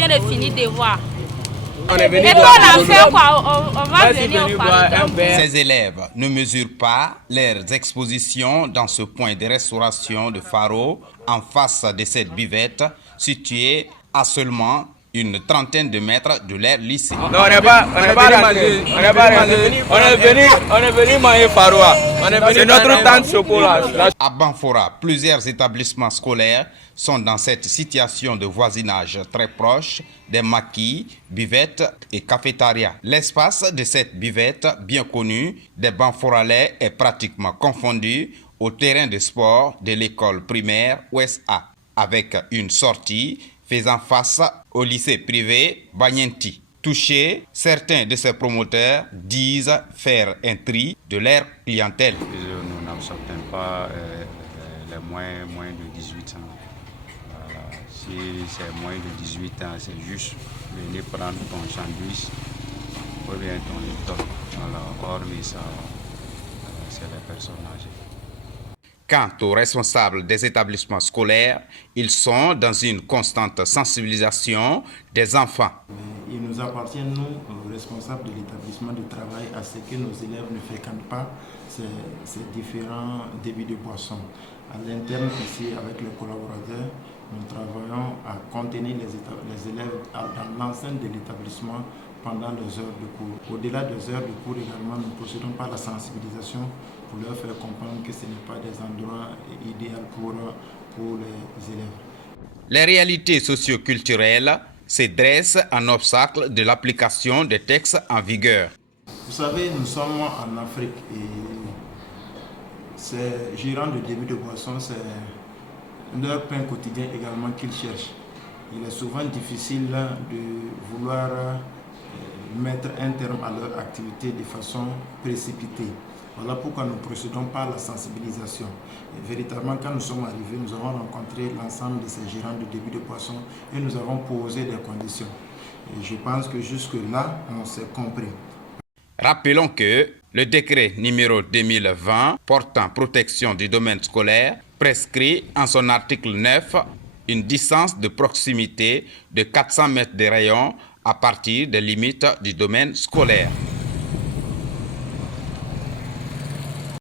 vient de finir de voir. On est venu Et voir on a fait quoi? On va venir au parc. Ces élèves ne mesurent pas leurs expositions dans ce point de restauration de Faro en face de cette buvette située à seulement une trentaine de mètres de leur lycée. Non, on n'est pas rentré. On est venu manger Faro. C'est notre tante chocolat. À Banfora, plusieurs établissements scolaires sont dans cette situation de voisinage très proche des maquis, buvettes et cafétérias. L'espace de cette buvette bien connue des Banforalais est pratiquement confondu au terrain de sport de l'école primaire Ouest A, avec une sortie faisant face au lycée privé Banyenti. Touchés, certains de ces promoteurs disent faire un tri de leur clientèle. Nous n'acceptons pas les moins de 18 ans. Voilà. Si c'est moins de 18 ans, c'est juste venir prendre ton sandwich ou bien ton laptop. Voilà. Hormis ça, c'est les personnes âgées. Quant aux responsables des établissements scolaires, ils sont dans une constante sensibilisation des enfants. Il nous appartient, nous, responsables de l'établissement de travail, à ce que nos élèves ne fréquentent pas ces différents débits de boissons. À l'interne, ici, avec les collaborateurs, nous travaillons à contenir les élèves dans l'enceinte de l'établissement pendant les heures de cours. Au-delà des heures de cours également, nous procédons par la sensibilisation pour leur faire comprendre que ce n'est pas des endroits idéaux pour les élèves. Les réalités socio-culturelles se dressent en obstacle de l'application des textes en vigueur. Vous savez, nous sommes en Afrique et ces gérants de débit de boissons, c'est leur pain quotidien également qu'ils cherchent. Il est souvent difficile de vouloir mettre un terme à leur activité de façon précipitée. Voilà pourquoi nous procédons par la sensibilisation. Et véritablement, quand nous sommes arrivés, nous avons rencontré l'ensemble de ces gérants de débit de boissons et nous avons posé des conditions. Et je pense que jusque-là, on s'est compris. Rappelons que le décret numéro 2020 portant protection du domaine scolaire prescrit en son article 9 une distance de proximité de 400 mètres de rayon à partir des limites du domaine scolaire.